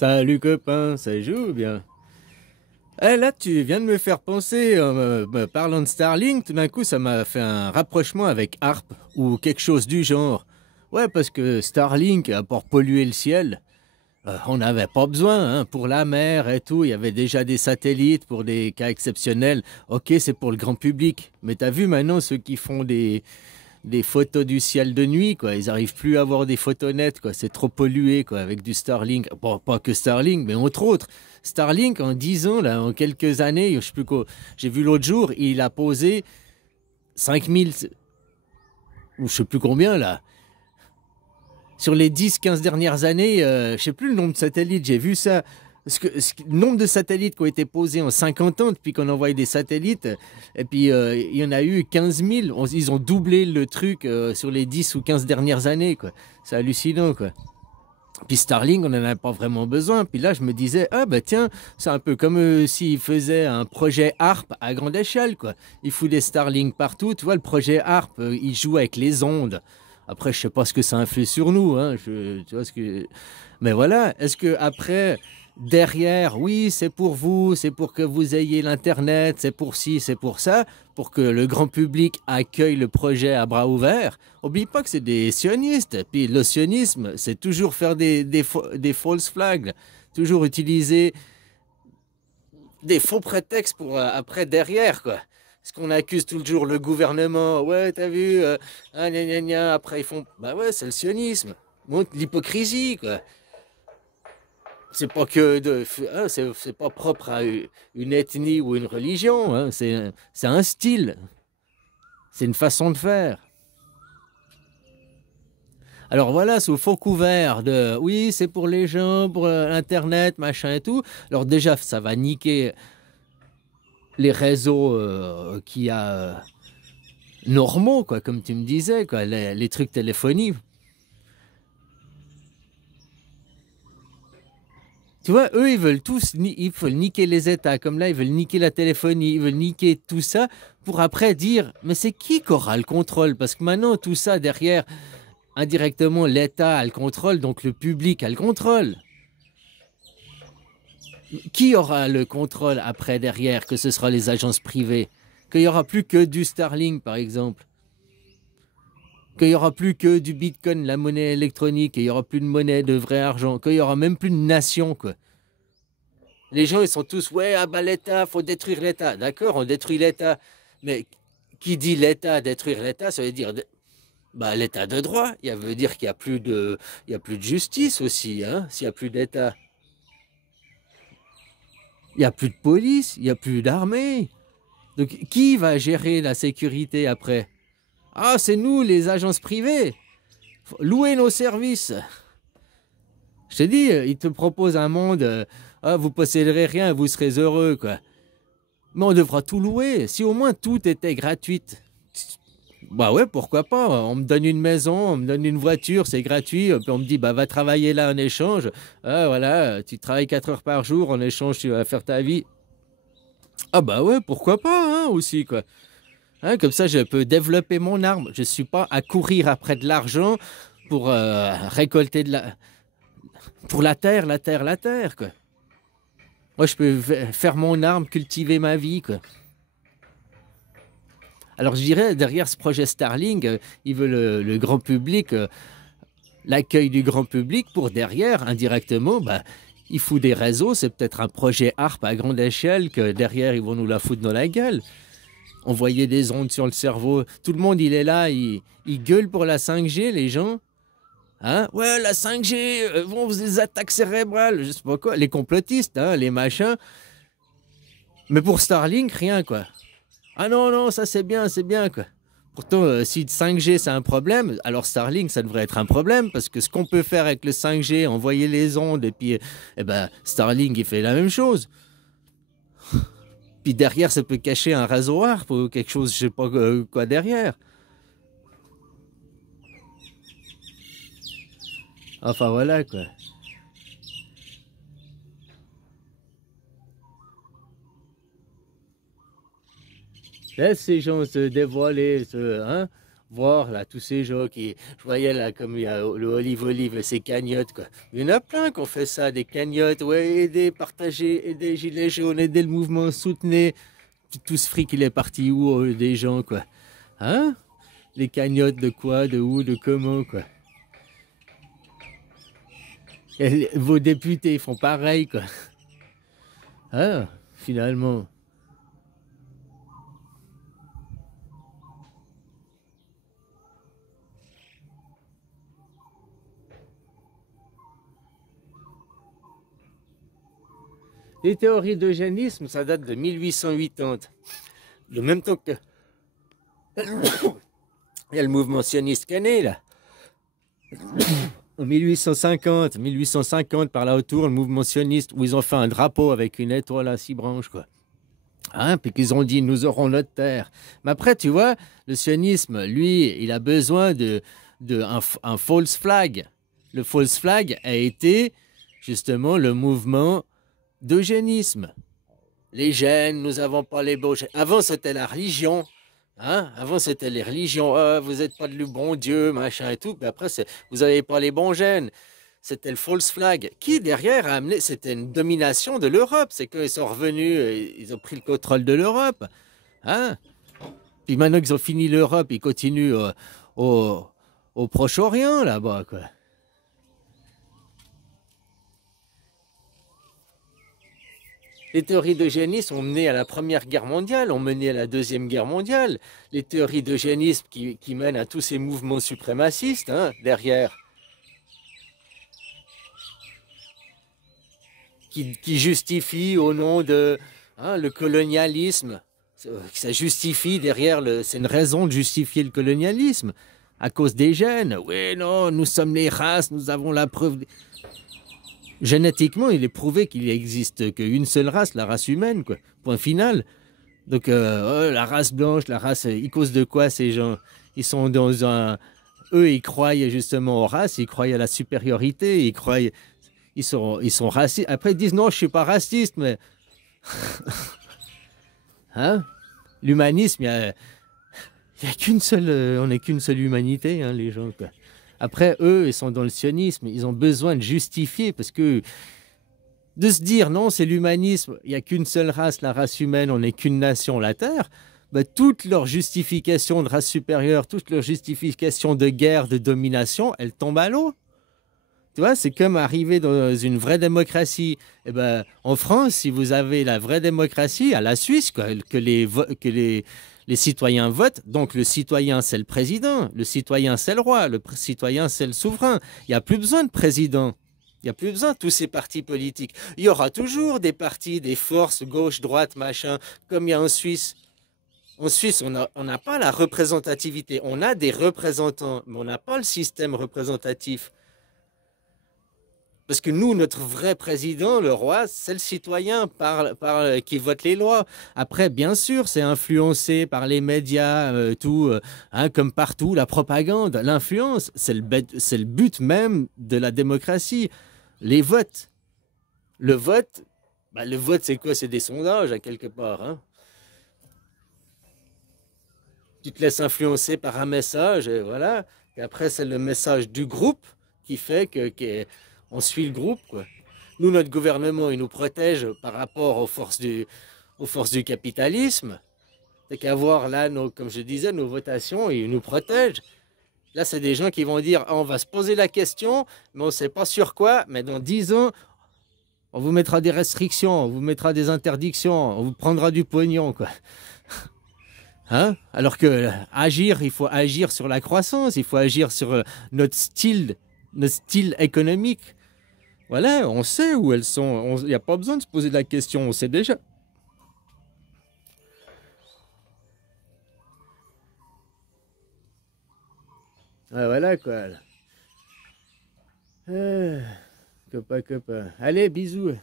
Salut copain, ça joue ou bien? Eh là, tu viens de me faire penser, me parlant de Starlink, tout d'un coup, ça m'a fait un rapprochement avec ARP ou quelque chose du genre. Ouais, parce que Starlink, pour polluer le ciel, on n'avait pas besoin, hein, pour la mer et tout. Il y avait déjà des satellites pour des cas exceptionnels. Ok, c'est pour le grand public. Mais t'as vu maintenant ceux qui font des photos du ciel de nuit, quoi. Ils arrivent plus à avoir des photos nettes, quoi. C'est trop pollué, quoi, avec du Starlink. Bon, pas que Starlink, mais entre autres. Starlink, en 10 ans, là, en quelques années, je sais plus quoi. J'ai vu l'autre jour, il a posé 5000, ou je sais plus combien, là. Sur les 10, 15 dernières années, je sais plus le nombre de satellites, j'ai vu ça. Le nombre de satellites qui ont été posés en 50 ans depuis qu'on envoie des satellites, et puis il y en a eu 15 000, ils ont doublé le truc sur les 10 ou 15 dernières années, quoi. C'est hallucinant, quoi. Puis Starlink, on n'en a pas vraiment besoin. Puis là, je me disais, ah bah tiens, c'est un peu comme s'ils faisaient un projet ARP à grande échelle, quoi. Ils foutent des Starlink partout. Tu vois, le projet ARP, il joue avec les ondes. Après, je sais pas ce que ça influe sur nous, hein. Tu vois ce que... Mais voilà, est-ce que après, derrière, oui, c'est pour vous, c'est pour que vous ayez l'internet, c'est pour ci, c'est pour ça, pour que le grand public accueille le projet à bras ouverts. Oublie pas que c'est des sionistes. Puis le sionisme, c'est toujours faire des false flags, toujours utiliser des faux prétextes pour après derrière, quoi. Parce qu'on accuse toujours le gouvernement. Ouais, t'as vu, gna gna gna. Après, ils font. Bah ouais, c'est le sionisme. Montre l'hypocrisie, quoi. C'est pas que de. Hein, c'est pas propre à une ethnie ou une religion, hein. C'est un style. C'est une façon de faire. Alors voilà, sous faux couvert de oui, c'est pour les gens, pour Internet, machin et tout. Alors déjà, ça va niquer les réseaux qui a normaux, quoi, comme tu me disais, quoi, les trucs téléphoniques. Tu vois, eux, ils veulent tous, ils veulent niquer les États, comme là, ils veulent niquer la téléphonie, ils veulent niquer tout ça, pour après dire, mais c'est qui aura le contrôle? Parce que maintenant, tout ça, derrière, indirectement, l'État a le contrôle, donc le public a le contrôle. Qui aura le contrôle après, derrière, que ce sera les agences privées? Qu'il n'y aura plus que du Starlink, par exemple. Qu'il n'y aura plus que du Bitcoin, la monnaie électronique, qu'il n'y aura plus de monnaie de vrai argent, qu'il n'y aura même plus de nation, quoi. Les gens, ils sont tous, ouais, ah bah l'État, faut détruire l'État. D'accord, on détruit l'État. Mais qui dit l'État, détruire l'État, ça veut dire bah, l'État de droit. Il veut dire qu'il n'y a il y a plus de justice aussi, hein, s'il n'y a plus d'État. Il n'y a plus de police, il n'y a plus d'armée. Donc, qui va gérer la sécurité après? Ah, c'est nous, les agences privées. Faut louer nos services. Je t'ai dit, ils te proposent un monde, ah, vous posséderez rien, vous serez heureux, quoi. Mais on devra tout louer. Si au moins tout était gratuit. Bah ouais, pourquoi pas. On me donne une maison, on me donne une voiture, c'est gratuit. Puis on me dit, bah va travailler là en échange. Ah voilà, tu travailles 4 heures par jour, en échange, tu vas faire ta vie. Ah bah ouais, pourquoi pas, hein, aussi, quoi. Hein, comme ça, je peux développer mon arme. Je ne suis pas à courir après de l'argent pour récolter pour la terre, la terre, la terre, quoi. Moi, je peux faire mon arme, cultiver ma vie, quoi. Alors, je dirais, derrière ce projet Starlink, il veut le grand public, l'accueil du grand public pour derrière, indirectement, bah, il fout des réseaux. C'est peut-être un projet ARP à grande échelle que derrière, ils vont nous la foutre dans la gueule. Envoyer des ondes sur le cerveau. Tout le monde, il est là, il gueule pour la 5G, les gens. Hein? Ouais, la 5G, vont vous des attaques cérébrales, je sais pas quoi. Les complotistes, hein, les machins. Mais pour Starlink, rien, quoi. Ah non, non, ça c'est bien, quoi. Pourtant, si 5G c'est un problème, alors Starlink ça devrait être un problème parce que ce qu'on peut faire avec le 5G, envoyer les ondes et puis, eh ben, Starlink il fait la même chose. Puis derrière, ça peut cacher un réseau ARP ou quelque chose, je sais pas quoi derrière. Enfin voilà quoi. Laisse ces gens se dévoiler, hein? voir là tous ces gens qui, je voyais là comme il y a le Olive et ses cagnottes quoi. Il y en a plein qui ont fait ça, des cagnottes, ouais, aider, partager, aider Gilets jaunes, aider le mouvement, soutenez. Tout ce fric il est parti où des gens quoi. Hein? Les cagnottes de quoi, de où, de comment quoi. Et vos députés font pareil quoi. Ah, finalement. Les théories d'eugénisme, ça date de 1880. Le même temps que il y a le mouvement sioniste qui est né, là. En 1850 par là autour, le mouvement sioniste, où ils ont fait un drapeau avec une étoile à 6 branches, quoi. Hein, puis qu'ils ont dit, nous aurons notre terre. Mais après, tu vois, le sionisme, lui, il a besoin un false flag. Le false flag a été, justement, le mouvement d'eugénisme. Les gènes, nous n'avons pas les beaux gènes. Avant, c'était la religion. Hein? Avant, c'était les religions. Ah, vous n'êtes pas de le bon Dieu, machin et tout. Puis après, vous n'avez pas les bons gènes. C'était le false flag. Qui, derrière, a amené... C'était une domination de l'Europe. C'est qu'ils sont revenus, ils ont pris le contrôle de l'Europe. Hein? Puis maintenant qu'ils ont fini l'Europe, ils continuent au, au Proche-Orient, là-bas, quoi. Les théories d'eugénisme ont mené à la Première Guerre mondiale, ont mené à la Deuxième Guerre mondiale. Les théories d'eugénisme qui mènent à tous ces mouvements suprémacistes, hein, derrière, qui justifient au nom de le colonialisme. Ça justifie derrière, c'est une raison de justifier le colonialisme, à cause des gènes. Oui, non, nous sommes les races, nous avons la preuve... Génétiquement, il est prouvé qu'il n'existe qu'une seule race, la race humaine, quoi. Point final. Donc, la race blanche, la race... Ils causent de quoi, ces gens? Ils sont dans un... Eux, ils croient justement aux races, ils croient à la supériorité, ils croient... Ils sont racistes. Après, ils disent, non, je ne suis pas raciste, mais... Hein? L'humanisme, il y a qu'une seule... on n'est qu'une seule humanité, hein, les gens, quoi. Après, eux, ils sont dans le sionisme, ils ont besoin de justifier, parce que de se dire, non, c'est l'humanisme, il n'y a qu'une seule race, la race humaine, on n'est qu'une nation, la Terre, bah, toutes leurs justifications de race supérieure, toutes leurs justifications de guerre, de domination, elles tombent à l'eau. Tu vois, c'est comme arriver dans une vraie démocratie. Eh ben, en France, si vous avez la vraie démocratie, à la Suisse, quoi, que les citoyens votent, donc le citoyen, c'est le président, le citoyen, c'est le roi, le citoyen, c'est le souverain. Il n'y a plus besoin de président. Il n'y a plus besoin de tous ces partis politiques. Il y aura toujours des partis, des forces, gauche, droite, machin, comme il y a en Suisse. En Suisse, on n'a pas la représentativité. On a des représentants, mais on n'a pas le système représentatif. Parce que nous, notre vrai président, le roi, c'est le citoyen qui vote les lois. Après, bien sûr, c'est influencé par les médias, comme partout, la propagande, l'influence. C'est le but même de la démocratie. Les votes. Le vote, c'est quoi? C'est des sondages, à quelque part. Hein. Tu te laisses influencer par un message, et voilà. Et après, c'est le message du groupe qui fait on suit le groupe, quoi. Nous, notre gouvernement, il nous protège par rapport aux forces du capitalisme. C'est qu'à voir là, comme je disais, nos votations, ils nous protègent. Là, c'est des gens qui vont dire, on va se poser la question, mais on ne sait pas sur quoi, mais dans 10 ans, on vous mettra des restrictions, on vous mettra des interdictions, on vous prendra du pognon, quoi. Hein? Alors que il faut agir sur la croissance, il faut agir sur notre style économique. Voilà, on sait où elles sont. Il n'y a pas besoin de se poser la question, on sait déjà. Ah, voilà quoi. Copain, copain. Allez, bisous.